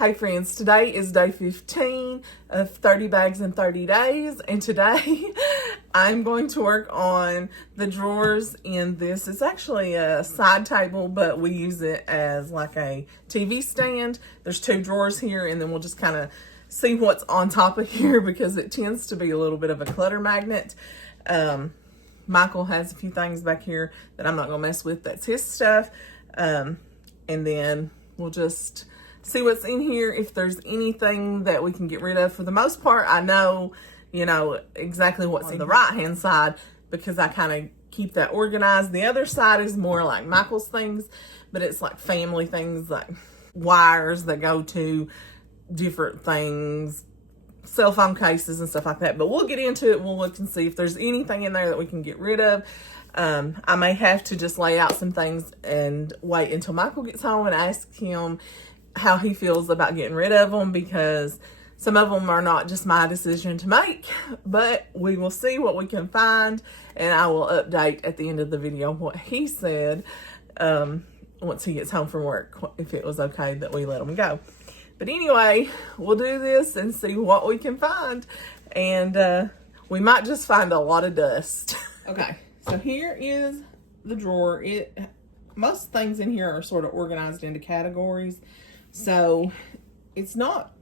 Hey friends, today is day 15 of 30 bags in 30 days, and today I'm going to work on the drawers in this. It's actually a side table, but we use it as like a TV stand. There's 2 drawers here, and then we'll just kind of see what's on top of here because it tends to be a little bit of a clutter magnet. Michael has a few things back here that I'm not going to mess with. That's his stuff. And then we'll just see what's in here, if there's anything that we can get rid of. For the most part, I know, exactly what's on the right-hand side because I kind of keep that organized. The other side is more like Michael's things, but it's like family things, like wires that go to different things, cell phone cases and stuff like that. But we'll get into it. We'll look and see if there's anything in there that we can get rid of. I may have to just lay out some things and wait until Michael gets home and ask him how he feels about getting rid of them, because some of them are not just my decision to make, but we will see what we can find, and I will update at the end of the video what he said once he gets home from work, if it was okay that we let him go. But anyway, we'll do this and see what we can find, and we might just find a lot of dust. Okay, so here is the drawer. Most things in here are sort of organized into categories. So there's not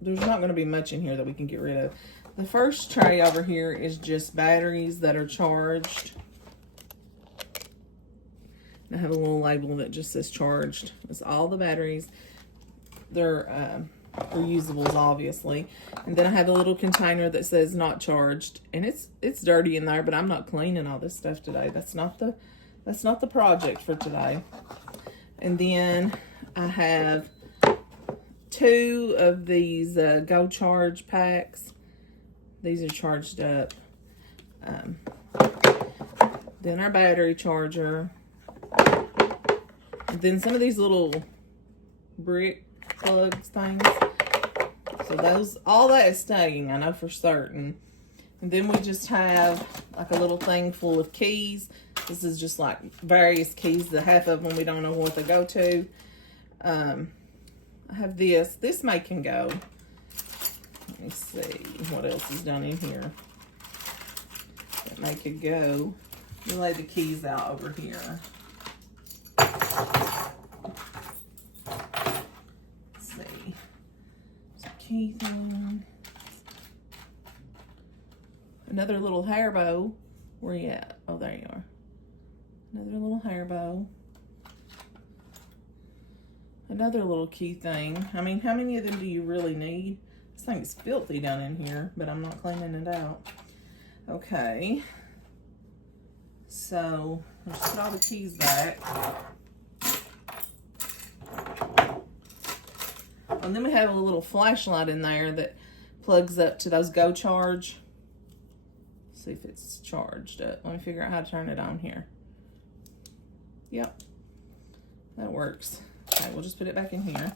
going to be much in here that we can get rid of. The first tray over here is just batteries that are charged. I have a little label that just says charged. It's all the batteries. They're reusables, obviously. And then I have a little container that says not charged, and it's dirty in there, but I'm not cleaning all this stuff today. That's not the project for today. And then I have 2 of these Go Charge packs. These are charged up. Then our battery charger. And then some of these little brick plugs things. So all that is staying, I know for certain. And then we just have like a little thing full of keys. This is just like various keys. The half of them we don't know what they go to. I have this. This can go. Let me see what else is done in here that could go. We'll lay the keys out over here. Let's see. There's a key thing. Another little hair bow. Where you at? Oh, there you are. Another little hair bow. Another little key thing. I mean, how many of them do you really need? This thing is filthy down in here, but I'm not cleaning it out. Okay. So, let's put all the keys back. And then we have a little flashlight in there that plugs up to those Go Charge. Let's see if it's charged up. Let me figure out how to turn it on here. Yep. That works. Okay, we'll just put it back in here.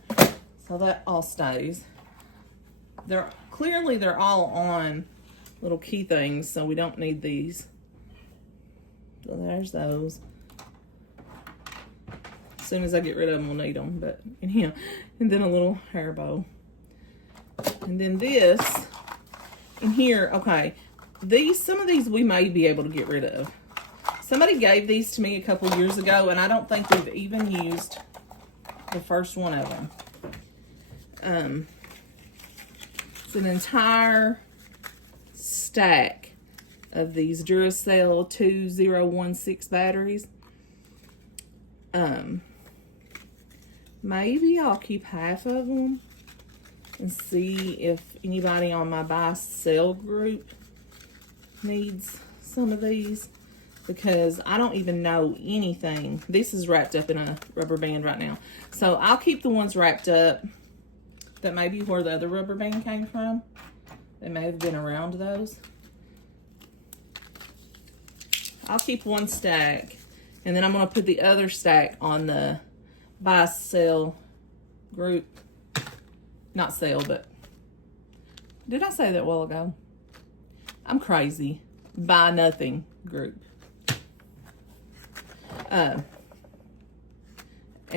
So that all stays. Clearly they're all on little key things, so we don't need these. So there's those. As soon as I get rid of them, we'll need them. But anyhow, and then a little hair bow. And then this in here, okay. Some of these we may be able to get rid of. Somebody gave these to me a couple years ago, and I don't think we've even used the first one of them. It's an entire stack of these Duracell 2016 batteries. Maybe I'll keep half of them and see if anybody on my buy sell group needs some of these, because I don't even know anything. This is wrapped up in a rubber band right now. So I'll keep the ones wrapped up. That may be where the other rubber band came from. They may have been around those. I'll keep one stack, and then I'm going to put the other stack on the buy sell group. Not sale, but did I say that a while ago? I'm crazy. Buy nothing group. And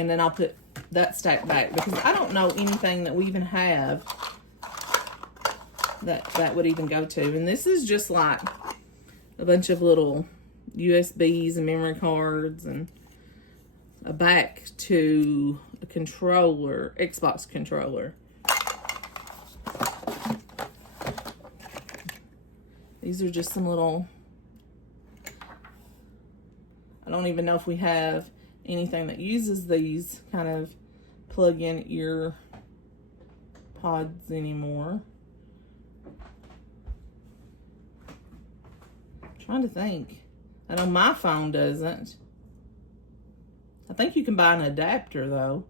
then I'll put that stack back because I don't know anything that we even have that would even go to. And this is just like a bunch of little USBs and memory cards and a back to a controller, Xbox controller. These are just some little, I don't even know if we have anything that uses these kind of plug-in ear pods anymore. I'm trying to think. I know my phone doesn't. I think you can buy an adapter though.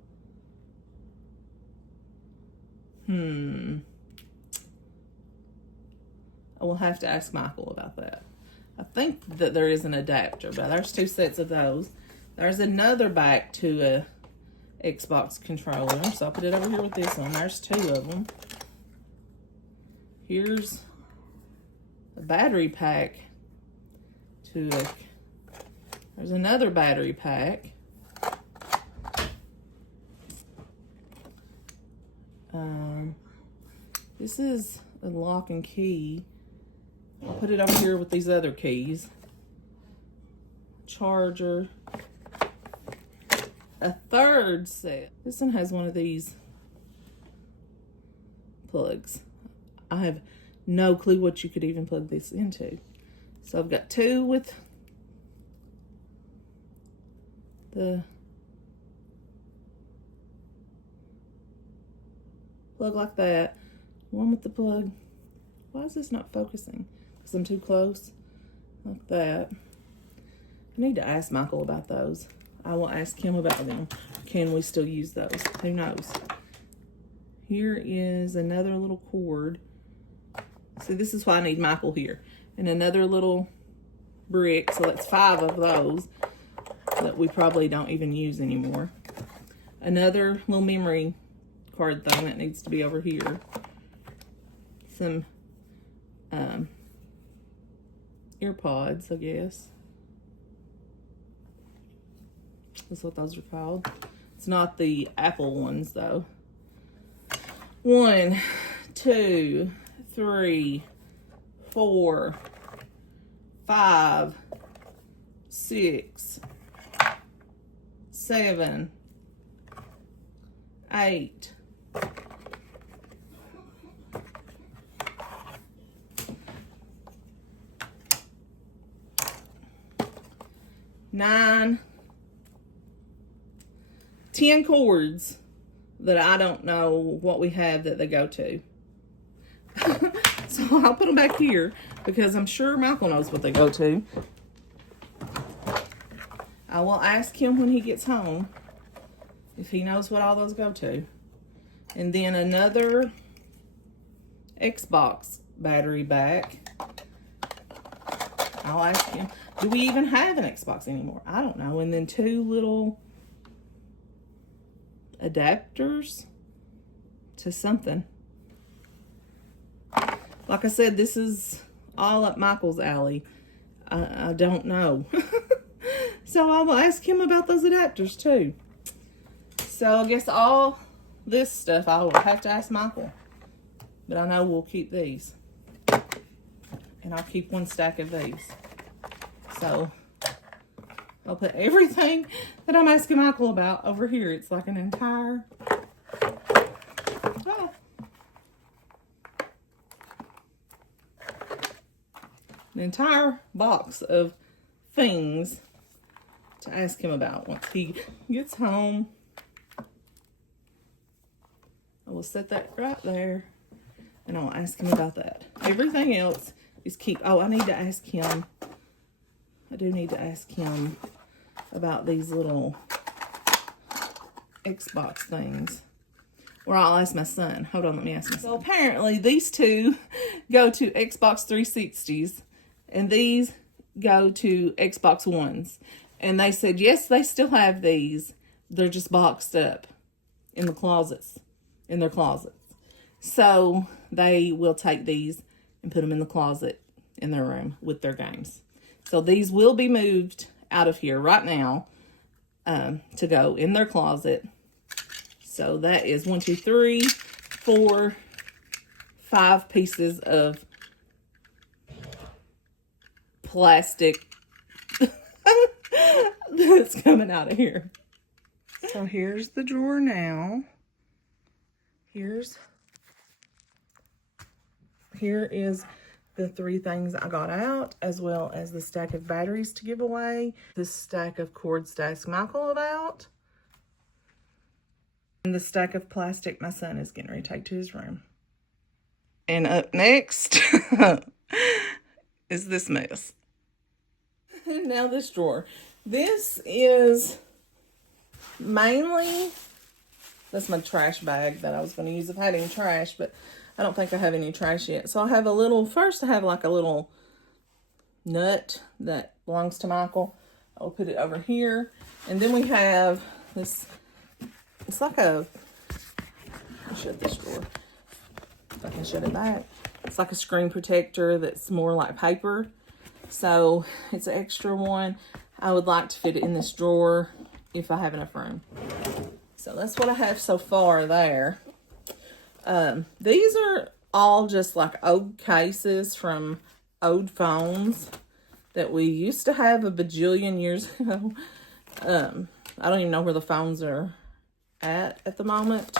I will have to ask Michael about that. I think that there is an adapter, but there's 2 sets of those. There's another back to a Xbox controller, so I'll put it over here with this one. There's 2 of them. Here's a battery pack to a, there's another battery pack. This is a lock and key. I'll put it over here with these other keys. Charger. A 3rd set. This one has one of these plugs. I have no clue what you could even plug this into. So I've got 2 with the plug like that. 1 with the plug. Why is this not focusing? Because I'm too close. Like that. I need to ask Michael about those. I will ask him about them. Can we still use those? Who knows? Here is another little cord. See, this is why I need Michael here. And another little brick. So that's 5 of those that we probably don't even use anymore. Another little memory card thing that needs to be over here. Some ear pods, I guess. That's what those are called. It's not the Apple ones though. 1, 2, 3, 4, 5, 6, 7, 8, 9, 10 cords that I don't know what we have that they go to. So I'll put them back here because I'm sure Michael knows what they go to. I will ask him when he gets home if he knows what all those go to. And then another Xbox battery back. I'll ask him, do we even have an Xbox anymore? I don't know. And then 2 little adapters to something. Like I said, this is all up Michael's alley. I don't know. So I will ask him about those adapters too. So I guess all this stuff I will have to ask Michael. But I know we'll keep these. And I'll keep 1 stack of these. So I'll put everything that I'm asking Michael about over here. It's like an entire an entire box of things to ask him about once he gets home. I will set that right there and I'll ask him about that. Everything else is keep. Oh, I need to ask him. I do need to ask him about these little Xbox things. Or I'll ask my son. Hold on, let me ask my son. So apparently these 2 go to Xbox 360s and these go to Xbox Ones. And they said, yes, they still have these. They're just boxed up in the closets, in their closets. So they will take these and put them in the closet in their room with their games. So these will be moved out of here right now to go in their closet So that is 1, 2, 3, 4, 5 pieces of plastic that's coming out of here. So here's the drawer now. Here is the 3 things I got out, as well as the stack of batteries to give away, this stack of cords to ask Michael about, and the stack of plastic my son is getting ready to take to his room. And up next is this mess. And now this drawer. This is mainly, that's my trash bag that I was going to use if I had any trash, but I don't think I have any trash yet. So I have a little, first I have like a little nut that belongs to Michael. I'll put it over here. And then we have this, it's like a, I'll shut this drawer. If I can shut it back. It's like a screen protector that's more like paper. So it's an extra one. I would like to fit it in this drawer if I have enough room. So that's what I have so far there. These are all just like old cases from old phones that we used to have a bajillion years ago. I don't even know where the phones are at the moment,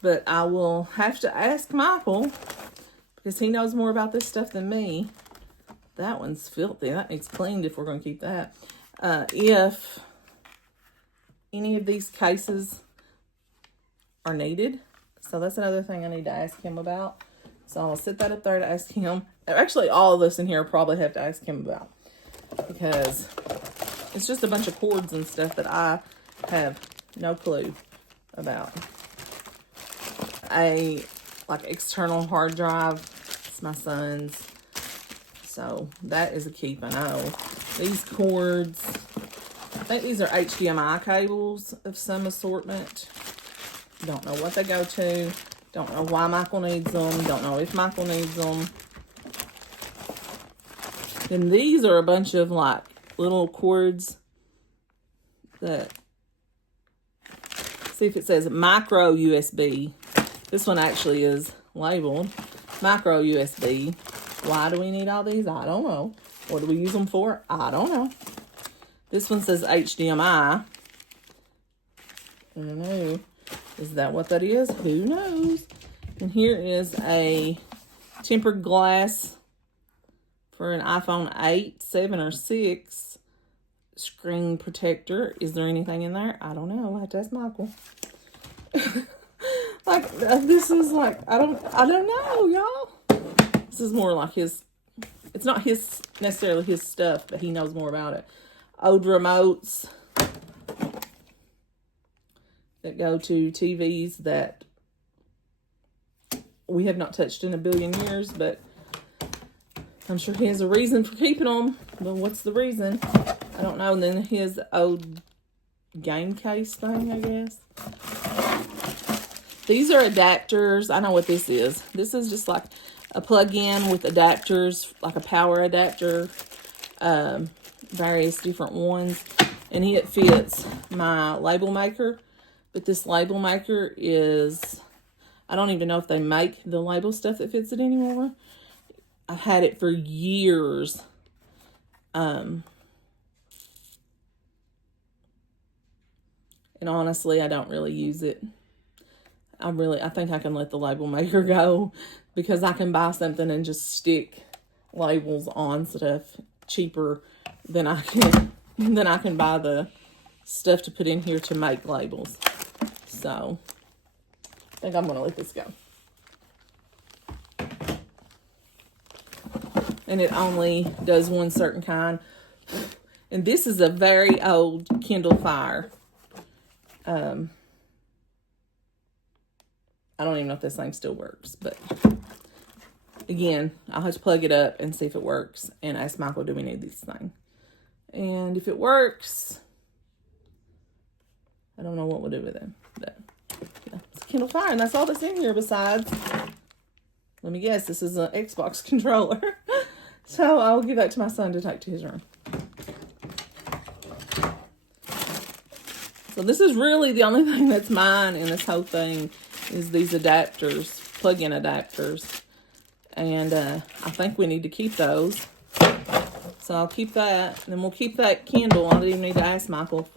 but I will have to ask Michael because he knows more about this stuff than me. That one's filthy. That needs cleaned if we're going to keep that. If any of these cases are needed. So that's another thing I need to ask him about. So I'll set that up there to ask him. Actually, all of this in here I'll probably have to ask him about, because it's just a bunch of cords and stuff that I have no clue about. A like external hard drive. It's my son's. So that is a keep, I know. These cords, I think these are HDMI cables of some assortment. Don't know what they go to. Don't know why Michael needs them. Don't know if Michael needs them. Then these are a bunch of like little cords that, see if it says micro USB. This one actually is labeled micro USB. Why do we need all these? I don't know. What do we use them for? I don't know. This one says HDMI. I don't know. Is that what that is? Who knows? And here is a tempered glass for an iPhone 8, 7, or 6 screen protector. Is there anything in there? I don't know. I have to ask Michael. Like, this is like, I don't know, y'all. This is more like his, it's not his, necessarily his stuff, but he knows more about it. Old remotes that go to TVs that we have not touched in a billion years, but I'm sure he has a reason for keeping them. But what's the reason? I don't know. And then his old game case thing, I guess. These are adapters. I know what this is. This is just like a plug-in with adapters, like a power adapter, various different ones. And it fits my label maker. But this label maker is, I don't even know if they make the label stuff that fits it anymore. I've had it for years. And honestly, I don't really use it. I think I can let the label maker go, because I can buy something and just stick labels on stuff cheaper than I can buy the stuff to put in here to make labels. So I think I'm gonna let this go. And it only does one certain kind. And this is a very old Kindle Fire. I don't even know if this thing still works, but again, I'll have to plug it up and see if it works and ask Michael, do we need this thing? And if it works, I don't know what we'll do with it. But yeah, it's a Kindle Fire, and that's all that's in here besides, let me guess, this is an Xbox controller. So I'll give that to my son to take to his room. So So this is really the only thing that's mine in this whole thing is these adapters, plug-in adapters. And I think we need to keep those. So I'll keep that. And then we'll keep that Kindle. I didn't even need to ask Michael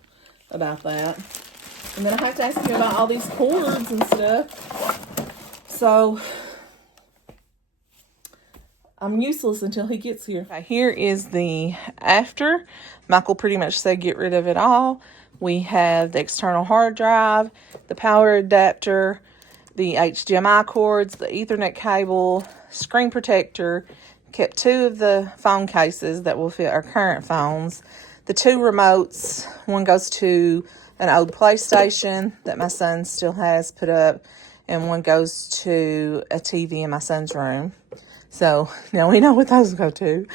about that. And then I have to ask him about all these cords and stuff. So I'm useless until he gets here. Okay, here is the after. Michael pretty much said get rid of it all. We have the external hard drive, the power adapter, the HDMI cords, the Ethernet cable, screen protector. Kept 2 of the phone cases that will fit our current phones. The 2 remotes. One goes to an old PlayStation that my son still has put up, and one goes to a TV in my son's room. So now we know what those go to.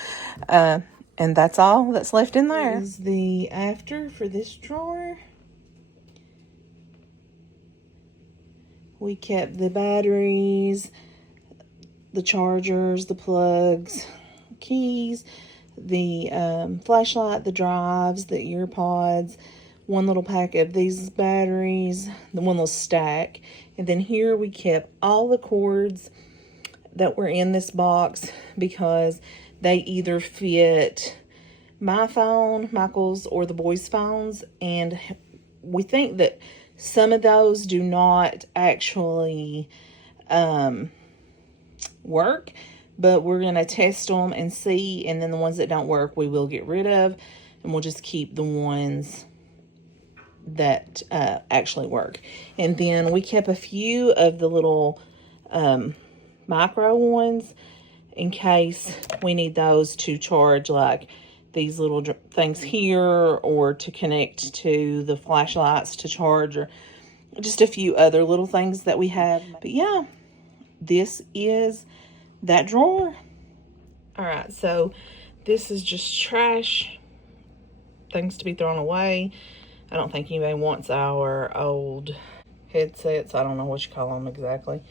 And that's all that's left in there. This is the after for this drawer. We kept the batteries, the chargers, the plugs, keys, the flashlight, the drives, the ear pods, one little pack of these batteries, the one little stack. And then here we kept all the cords that were in this box because they either fit my phone, Michael's, or the boys' phones. And we think that some of those do not actually work, but we're going to test them and see. And then the ones that don't work, we will get rid of. And we'll just keep the ones that actually work. And then we kept a few of the little micro ones in case we need those to charge, like these little things here, or to connect to the flashlights to charge, or just a few other little things that we have. But yeah, this is that drawer. All right, so this is just trash, things to be thrown away. I don't think anybody wants our old headsets. I don't know what you call them exactly.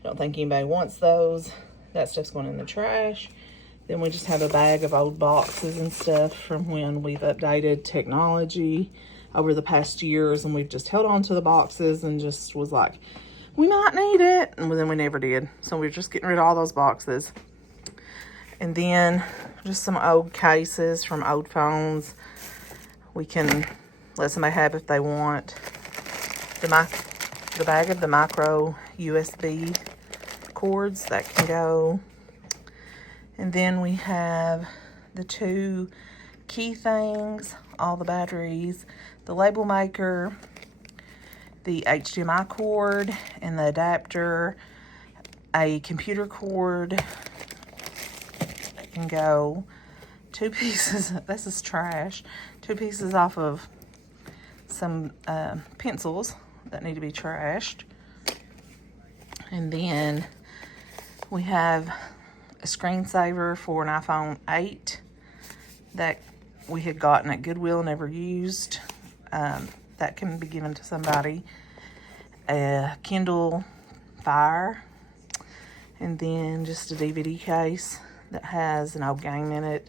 I don't think anybody wants those. That stuff's going in the trash. Then we just have a bag of old boxes and stuff from when we've updated technology over the past years, and we've just held on to the boxes and just was like, we might need it, and then we never did. So we're just getting rid of all those boxes. And then just some old cases from old phones we can let somebody have if they want. The bag of the micro USB cords that can go. And then we have the 2 key things, all the batteries, the label maker, the HDMI cord and the adapter, a computer cord that can go, 2 pieces, this is trash, 2 pieces off of some pencils that need to be trashed. And then we have a screensaver for an iPhone 8 that we had gotten at Goodwill, never used. That can be given to somebody. A Kindle Fire, and then just a DVD case that has an old game in it.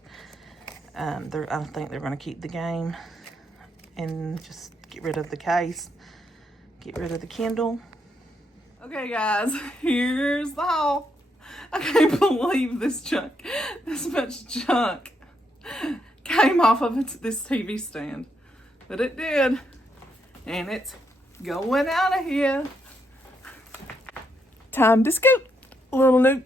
I don't think they're going to keep the game, and just get rid of the case, get rid of the Kindle. Okay guys, here's the haul. I can't believe this much junk came off of this TV stand, but it did, and it's going out of here. Time to scoot, little Newt.